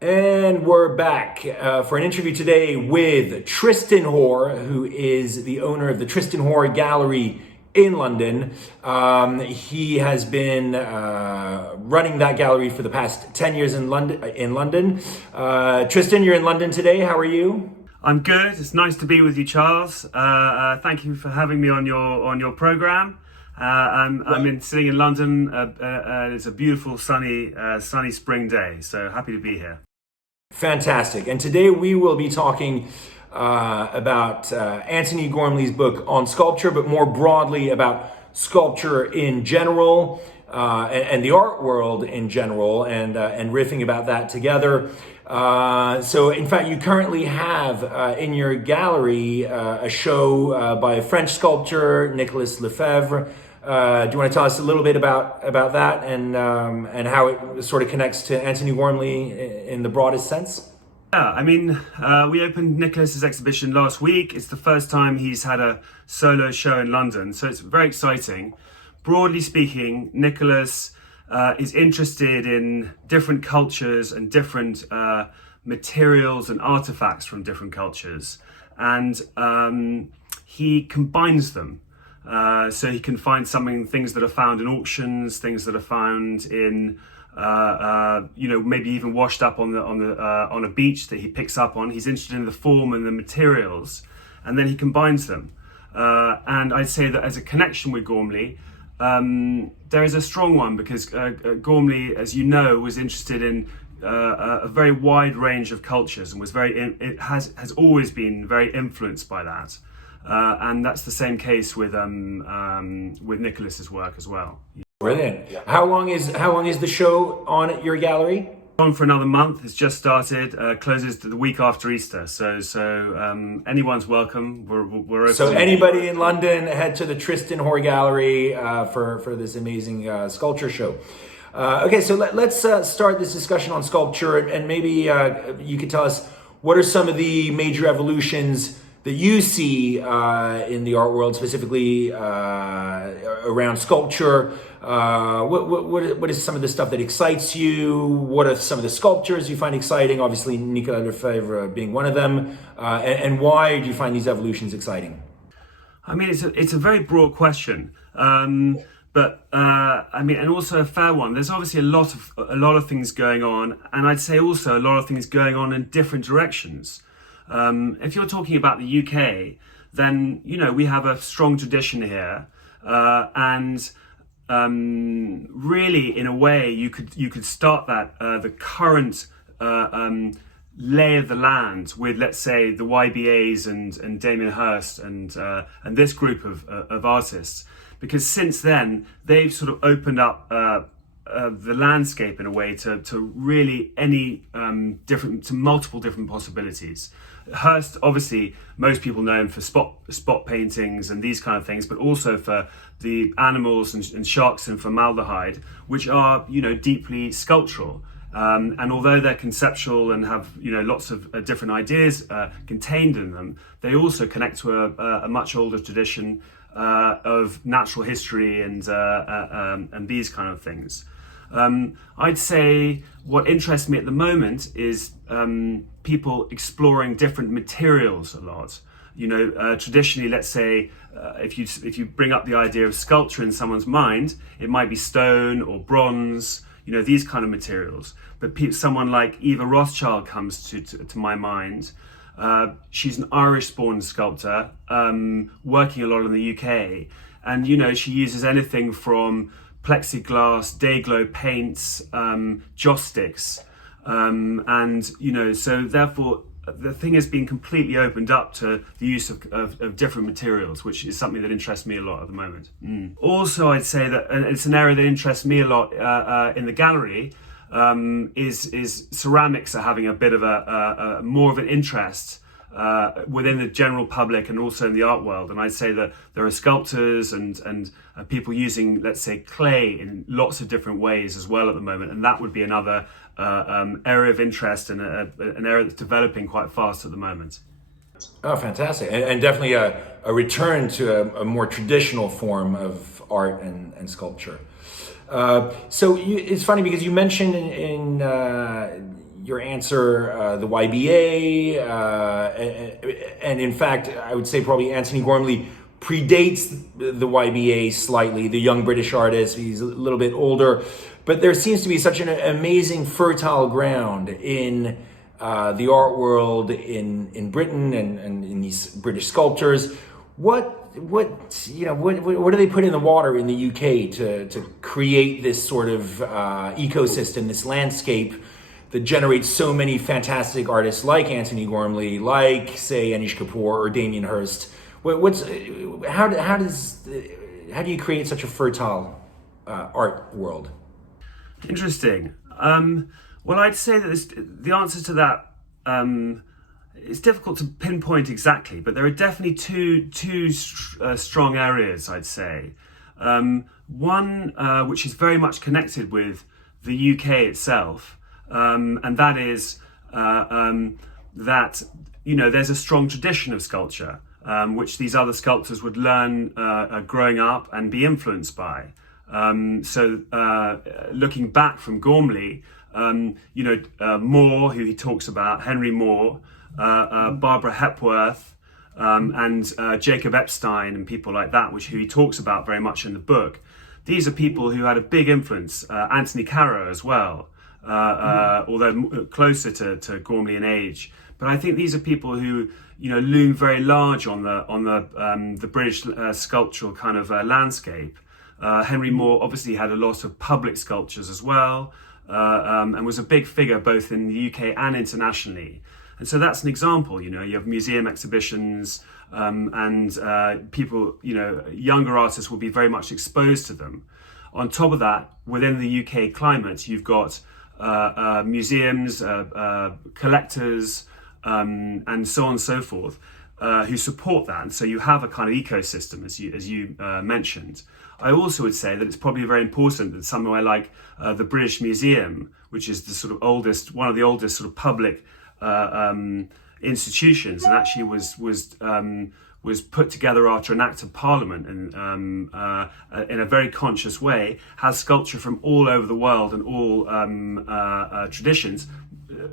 And we're back for an interview today with Tristan Hoare, who is the owner of the Tristan Hoare Gallery in London. He has been running that gallery for the past 10 years in London. Tristan, you're in London today. How are you? I'm good. It's nice to be with you, Charles. Thank you for having me on your program. I'm sitting in London. It's a beautiful, sunny spring day. So happy to be here. Fantastic. And today we will be talking about Antony Gormley's book on sculpture, but more broadly about sculpture in general and the art world in general, and riffing about that together. So, in fact, you currently have in your gallery a show by a French sculptor, Nicolas Lefebvre. Do you want to tell us a little bit about that and how it sort of connects to Antony Gormley in the broadest sense? Yeah, we opened Nicholas's exhibition last week. It's the first time he's had a solo show in London, so it's very exciting. Broadly speaking, Nicholas is interested in different cultures and different materials and artifacts from different cultures, and he combines them. So he can find things that are found in auctions, things that are found in, maybe even washed up on a beach that he picks up on. He's interested in the form and the materials, and then he combines them. And I'd say that as a connection with Gormley, there is a strong one because Gormley, as you know, was interested in a very wide range of cultures and has always been very influenced by that. And that's the same case with Nicholas's work as well. Brilliant. How long is the show on at your gallery? On for another month. It's just started. Closes the week after Easter. So anyone's welcome. We're open. So anybody in London, head to the Tristan Hoare Gallery for this amazing sculpture show. Okay, so let's start this discussion on sculpture, and maybe you could tell us what are some of the major evolutions that you see in the art world, specifically around sculpture. What is some of the stuff that excites you? What are some of the sculptures you find exciting? Obviously, Nicolas Lefebvre being one of them. And why do you find these evolutions exciting? It's a very broad question. And also a fair one. There's obviously a lot of things going on, and I'd say also a lot of things going on in different directions. If you're talking about the UK, then we have a strong tradition here, and really, in a way, you could start the current lay of the land with, let's say, the YBAs and Damien Hirst and this group of artists, because since then they've sort of opened up the landscape in a way to really to multiple different possibilities. Hirst, obviously, most people know him for spot paintings and these kind of things, but also for the animals and sharks in formaldehyde, which are deeply sculptural. And although they're conceptual and have lots of different ideas contained in them, they also connect to a much older tradition of natural history and these kind of things. I'd say what interests me at the moment is people exploring different materials a lot. Traditionally, let's say, if you bring up the idea of sculpture in someone's mind, it might be stone or bronze, these kind of materials. But someone like Eva Rothschild comes to my mind. She's an Irish-born sculptor, working a lot in the UK, and she uses anything from plexiglass, day glow paints, joss sticks, so therefore the thing has been completely opened up to the use of different materials, which is something that interests me a lot at the moment. Also, I'd say that it's an area that interests me a lot in the gallery. Is ceramics are having a bit of a more of an interest within the general public and also in the art world. And I'd say that there are sculptors and people using, let's say, clay in lots of different ways as well at the moment. And that would be another area of interest and an area that's developing quite fast at the moment. Oh, fantastic. And definitely a return to a more traditional form of art and sculpture. It's funny because you mentioned in your answer, the YBA, and in fact, I would say probably Antony Gormley predates the YBA slightly, the young British artist. He's a little bit older, but there seems to be such an amazing fertile ground in the art world in Britain and in these British sculptors. What do they put in the water in the UK to create this sort of ecosystem, this landscape that generates so many fantastic artists like Antony Gormley, like say Anish Kapoor or Damien Hirst? How do you create such a fertile art world? Interesting. Well, I'd say that the answer to that it's difficult to pinpoint exactly, but there are definitely two strong areas, I'd say. One which is very much connected with the UK itself, and that is that there's a strong tradition of sculpture which these other sculptors would learn growing up and be influenced by. So looking back from Gormley, Moore, who he talks about, Henry Moore, Barbara Hepworth, and Jacob Epstein and people like that, who he talks about very much in the book. These are people who had a big influence. Anthony Caro as well, although closer to Gormley in age. But I think these are people who loom very large on the British sculptural kind of landscape. Henry Moore obviously had a lot of public sculptures as well, and was a big figure both in the UK and internationally. And so that's an example. You have museum exhibitions, and people, younger artists will be very much exposed to them. On top of that, within the UK climate, you've got museums, collectors, and so on and so forth, who support that. And so you have a kind of ecosystem, as you mentioned. I also would say that it's probably very important that somewhere like the British Museum, which is the sort of one of the oldest sort of public institutions, and actually was put together after an act of Parliament and in a very conscious way, has sculpture from all over the world and all traditions,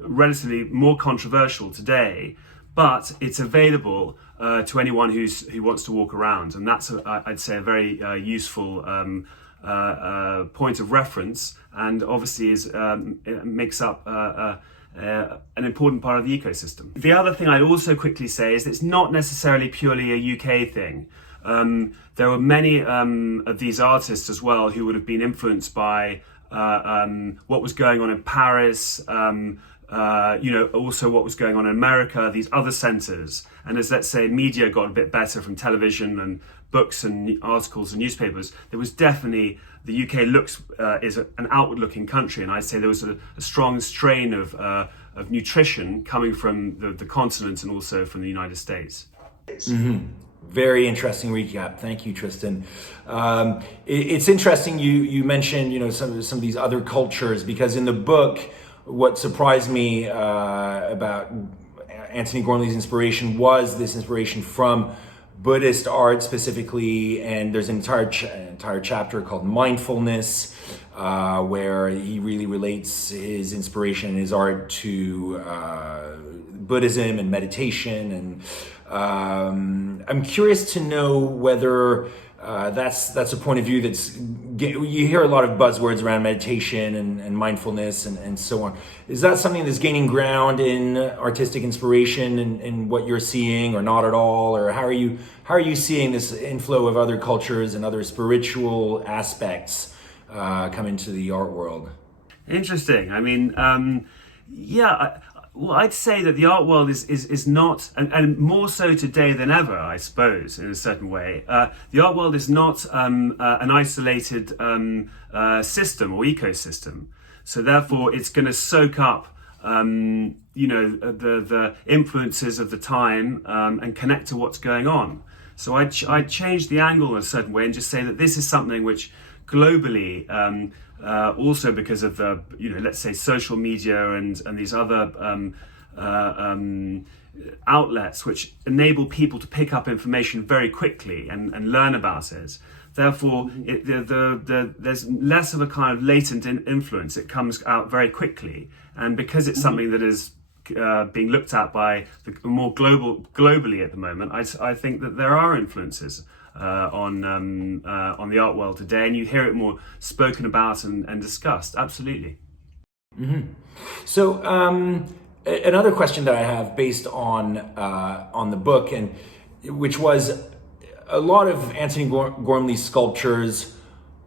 relatively more controversial today, but it's available to anyone who wants to walk around, and that's I'd say a very useful point of reference, and obviously it makes up an important part of the ecosystem. The other thing I'd also quickly say is that it's not necessarily purely a UK thing. There were many of these artists as well who would have been influenced by what was going on in Paris, also what was going on in America, these other centres. And as, let's say, media got a bit better from television and books and articles and newspapers, there was definitely, the UK is an outward-looking country, and I'd say there was a strong strain of nutrition coming from the continent and also from the United States. Mm-hmm. Very interesting recap. Thank you, Tristan. It's interesting you mentioned some of these other cultures, because in the book, what surprised me about Antony Gormley's inspiration was this inspiration from Buddhist art specifically, and there's an entire chapter called Mindfulness, where he really relates his inspiration and his art to Buddhism and meditation. And I'm curious to know whether that's a point of view you hear a lot of buzzwords around meditation and mindfulness and so on. Is that something that's gaining ground in artistic inspiration and what you're seeing, or not at all? Or how are you seeing this inflow of other cultures and other spiritual aspects come into the art world? Interesting. I mean, well, I'd say that the art world is not, and more so today than ever, I suppose, in a certain way. The art world is not an isolated system or ecosystem. So therefore, it's going to soak up, the influences of the time and connect to what's going on. So I change the angle in a certain way and just say that this is something which globally, also because of the, let's say social media and these other outlets which enable people to pick up information very quickly and learn about it. Therefore, there's less of a kind of latent influence. It comes out very quickly, and because it's something that is being looked at by the more globally at the moment, I think that there are influences on the art world today, and you hear it more spoken about and discussed. Absolutely. Mm-hmm. So another question that I have based on the book, and which was a lot of Antony Gormley's sculptures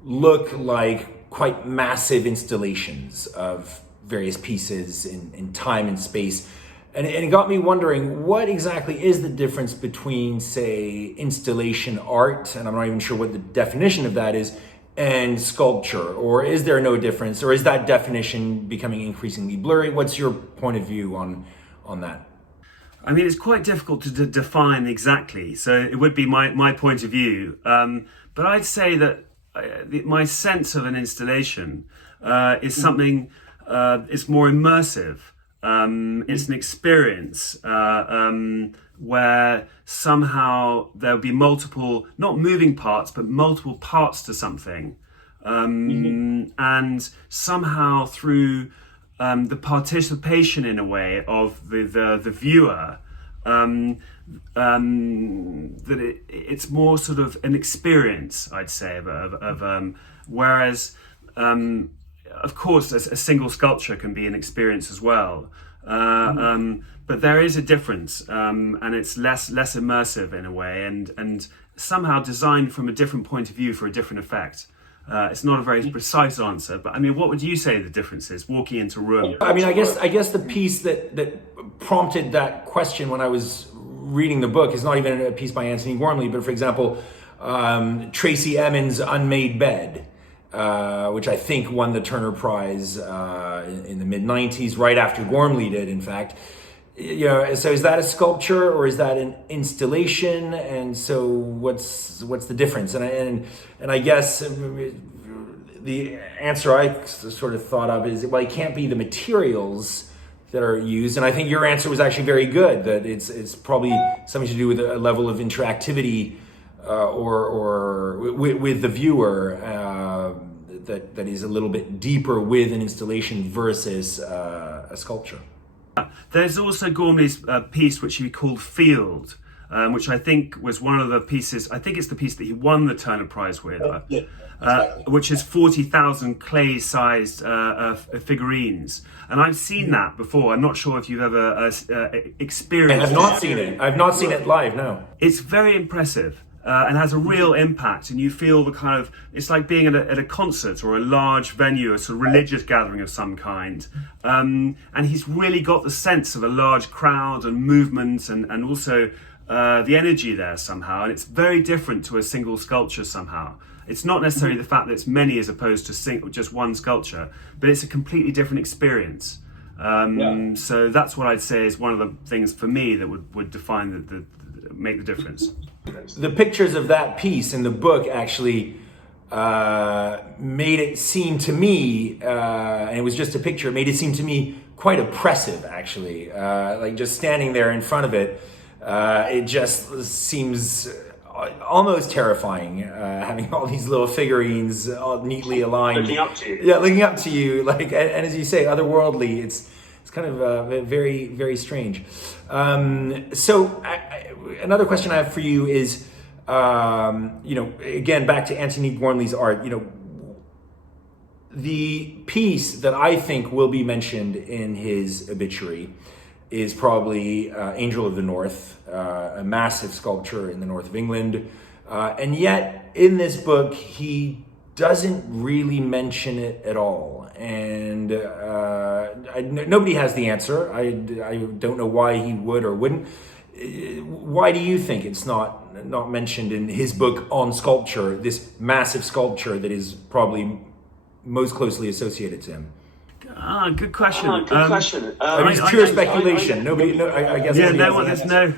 look like quite massive installations of various pieces in time and space. And it got me wondering, what exactly is the difference between, say, installation art, and I'm not even sure what the definition of that is, and sculpture? Or is there no difference? Or is that definition becoming increasingly blurry? What's your point of view on that? I mean, it's quite difficult to define exactly. So it would be my point of view. But I'd say that my sense of an installation is something, it's more immersive. It's an experience where somehow there'll be multiple, not moving parts, but multiple parts to something. And somehow through the participation in a way of the viewer, that it's more sort of an experience, I'd say, whereas of course a single sculpture can be an experience as well, but there is a difference, and it's less immersive in a way, and somehow designed from a different point of view for a different effect. It's not a very precise answer, but I mean, what would you say the difference is walking into a room? I mean, I guess the piece that prompted that question when I was reading the book is not even a piece by Antony Gormley, but for example, Tracy Emin's Unmade Bed, which I think won the Turner Prize in the mid-90s, right after Gormley did, in fact. You know, so is that a sculpture or is that an installation? And so what's the difference? And I guess the answer I sort of thought of is, well, it can't be the materials that are used. And I think your answer was actually very good, that it's probably something to do with a level of interactivity or with the viewer that is a little bit deeper with an installation versus a sculpture. There's also Gormley's piece, which he called Field, which I think was one of the pieces, I think it's the piece that he won the Turner Prize with, which is 40,000 clay-sized figurines. And I've seen that before. I'm not sure if you've ever experienced it. I've not seen it live, no. It's very impressive. And has a real impact, and you feel the kind of, it's like being at a concert or a large venue, a sort of religious gathering of some kind, and he's really got the sense of a large crowd and movement and also the energy there somehow, and it's very different to a single sculpture somehow. It's not necessarily the fact that it's many as opposed to just one sculpture, but it's a completely different experience. So that's what I'd say is one of the things for me that would define make the difference. The pictures of that piece in the book actually made it seem to me, and it was just a picture, it made it seem to me quite oppressive, actually. Like just standing there in front of it, it just seems almost terrifying, having all these little figurines all neatly aligned. Looking up to you. Yeah, looking up to you. Like, and as you say, otherworldly. It's kind of very, very strange. So another question I have for you is, again, back to Antony Gormley's art, the piece that I think will be mentioned in his obituary is probably Angel of the North, a massive sculpture in the north of England. And yet in this book, he doesn't really mention it at all. And nobody has the answer. I don't know why he would or wouldn't. Why do you think it's not mentioned in his book on sculpture, this massive sculpture that is probably most closely associated to him? Good question. I mean, it's pure speculation. I guess. Yeah,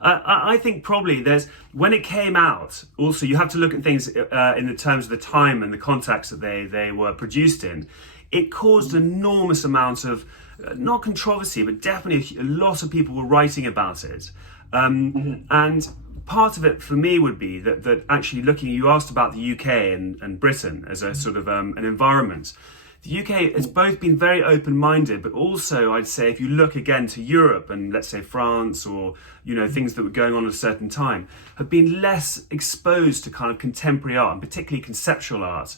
I think probably when it came out, also you have to look at things in the terms of the time and the context that they were produced in. It caused enormous amounts of, not controversy, but definitely a lot of people were writing about it. And part of it for me would be that actually you asked about the UK and Britain as a sort of an environment. the UK has both been very open-minded, but also I'd say if you look again to Europe and let's say France or things that were going on at a certain time, have been less exposed to kind of contemporary art and particularly conceptual art.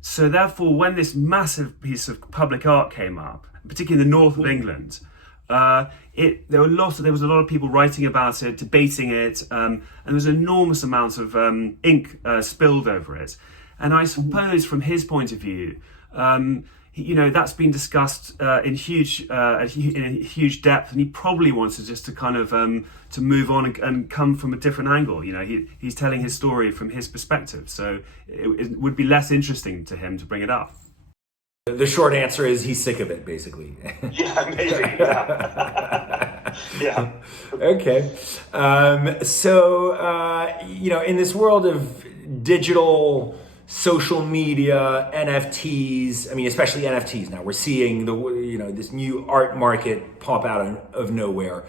So therefore, when this massive piece of public art came up, particularly in the north of England, there was a lot of people writing about it, debating it, and there was an enormous amount of ink spilled over it. And I suppose, from his point of view, that's been discussed in huge depth, and he probably wanted just to kind of to move on and come from a different angle. He's telling his story from his perspective, so it would be less interesting to him to bring it up. The short answer is he's sick of it, basically. Yeah, maybe. Yeah. Yeah. Okay. In this world of digital social media, NFTs, especially NFTs now, we're seeing this new art market pop out of nowhere.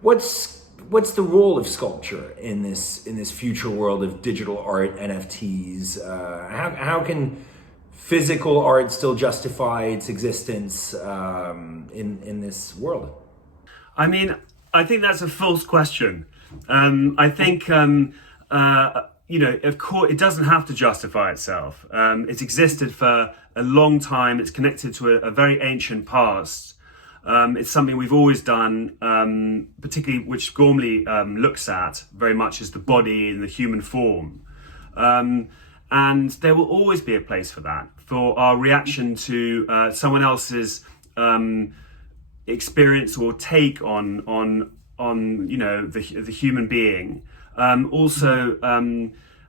What's the role of sculpture in this future world of digital art, NFTs? How can physical art still justify its existence in this world? I think that's a false question. I think of course, it doesn't have to justify itself. It's existed for a long time. It's connected to a very ancient past. It's something we've always done, particularly which Gormley looks at very much as the body and the human form. And there will always be a place for that, for our reaction to someone else's experience or take on the human being.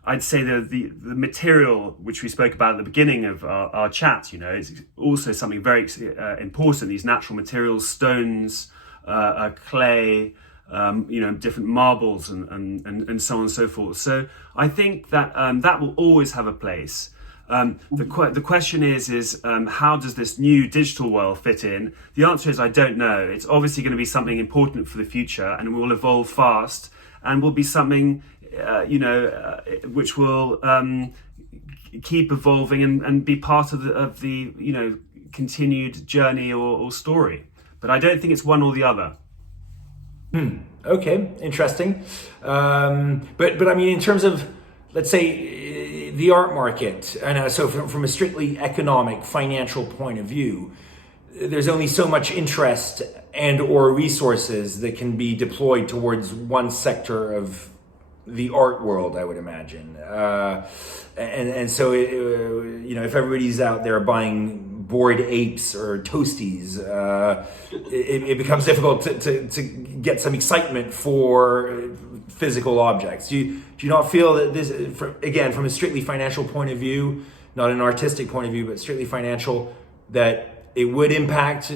I'd say the material which we spoke about at the beginning of our chat, is also something very important. These natural materials, stones, clay, different marbles and so on and so forth. So I think that that will always have a place. The question is how does this new digital world fit in? The answer is I don't know. It's obviously going to be something important for the future and will evolve fast and will be something which will keep evolving and be part of the continued journey or story. But I don't think it's one or the other. Okay, interesting. But in terms of, let's say, the art market, and so from a strictly economic, financial point of view, there's only so much interest and or resources that can be deployed towards one sector of the art world, I would imagine. So if everybody's out there buying Bored Apes or Toasties, it becomes difficult to get some excitement for physical objects. Do you not feel that this, again, from a strictly financial point of view, not an artistic point of view, but strictly financial, that it would impact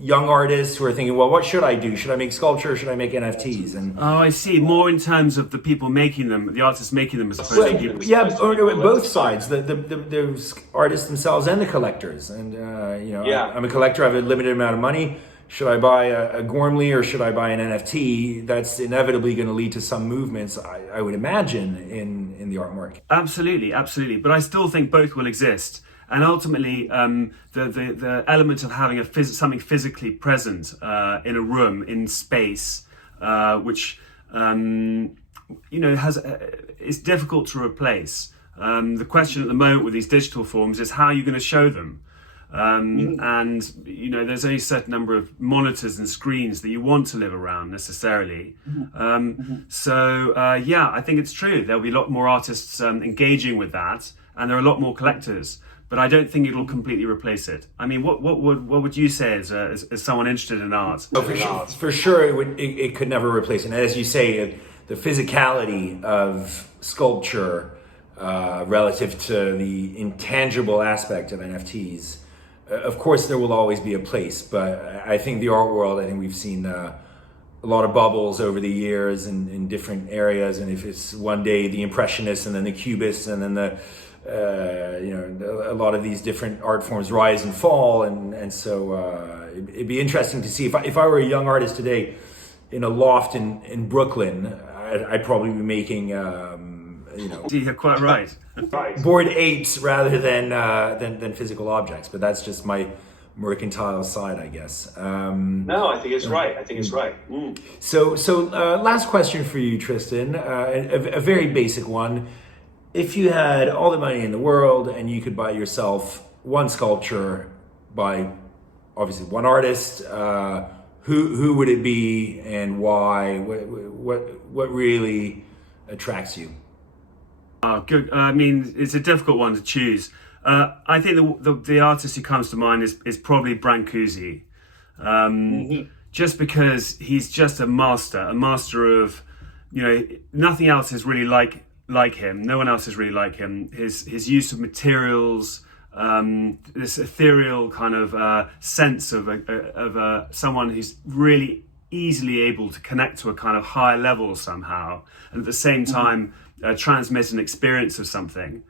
young artists who are thinking, well, what should I do? Should I make sculpture or should I make NFTs? And I see. More in terms of the people making them, the artists making them, as opposed to people. Yeah, or both sides, the artists themselves and the collectors. And I'm a collector. I have a limited amount of money. Should I buy a Gormley or should I buy an NFT? That's inevitably going to lead to some movements, I would imagine, in the art market. Absolutely. But I still think both will exist. And ultimately, the element of having something physically present in a room, in space, which is difficult to replace. The question at the moment with these digital forms is how are you going to show them? And there's only a certain number of monitors and screens that you want to live around necessarily. I think it's true. There'll be a lot more artists engaging with that, and there are a lot more collectors. But I don't think it'll completely replace it. What would you say as someone interested in art? For sure, it could never replace it. And as you say, the physicality of sculpture relative to the intangible aspect of NFTs, of course, there will always be a place. But I think the art world, we've seen a lot of bubbles over the years in different areas. And if it's one day the Impressionists and then the Cubists and then a lot of these different art forms rise and fall, and so it'd be interesting to see if I were a young artist today in a loft in Brooklyn, I'd probably be making You're quite right. Right. bored apes rather than physical objects. But that's just my mercantile side, I guess. No, I think it's right. I think it's right. So last question for you, Tristan, a very basic one. If you had all the money in the world and you could buy yourself one sculpture by obviously one artist, who would it be and why? What really attracts you? Good. I mean, it's a difficult one to choose. I think the artist who comes to mind is probably Brancusi, just because he's just a master of, nothing else is really like him. No one else is really like him. His use of materials, this ethereal kind of sense of someone who's really easily able to connect to a kind of higher level somehow, and at the same time transmit an experience of something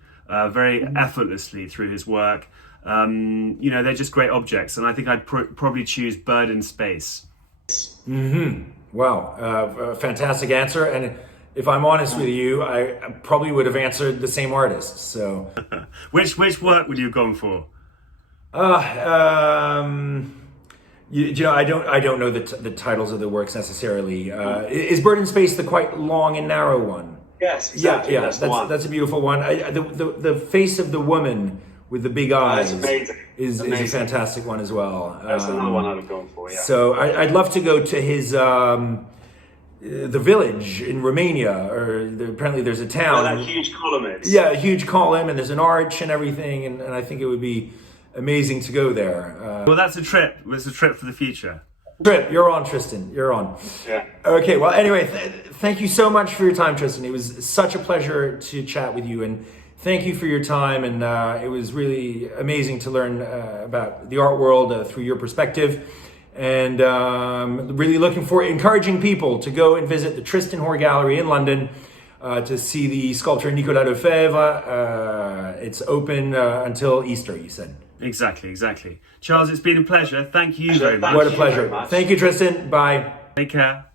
very effortlessly through his work. They're just great objects, and I think I'd probably choose Bird in Space. Wow, fantastic answer. And if I'm honest with you, I probably would have answered the same artist. So, which work would you have gone for? I don't know the titles of the works necessarily. Is Bird in Space the quite long and narrow one? Yes, exactly. Yeah, That's the one. that's a beautiful one. The face of the woman with the big eyes is a fantastic one as well. That's another one I'd have gone for. Yeah. So I'd love to go to his the village in Romania, apparently there's a town. That huge column is. Yeah, a huge column, and there's an arch and everything, and I think it would be amazing to go there. Well, that's a trip. It's a trip for the future. Trip, you're on, Tristan. You're on. Yeah. Okay, well, anyway, thank you so much for your time, Tristan. It was such a pleasure to chat with you, and thank you for your time, and it was really amazing to learn about the art world through your perspective, and really encouraging people to go and visit the Tristan Hoare Gallery in London to see the sculpture Nicolas Lefebvre. It's open until Easter, you said. Exactly. Charles, it's been a pleasure. Thank you very much. What a pleasure. Thank you, Tristan. Bye. Take care.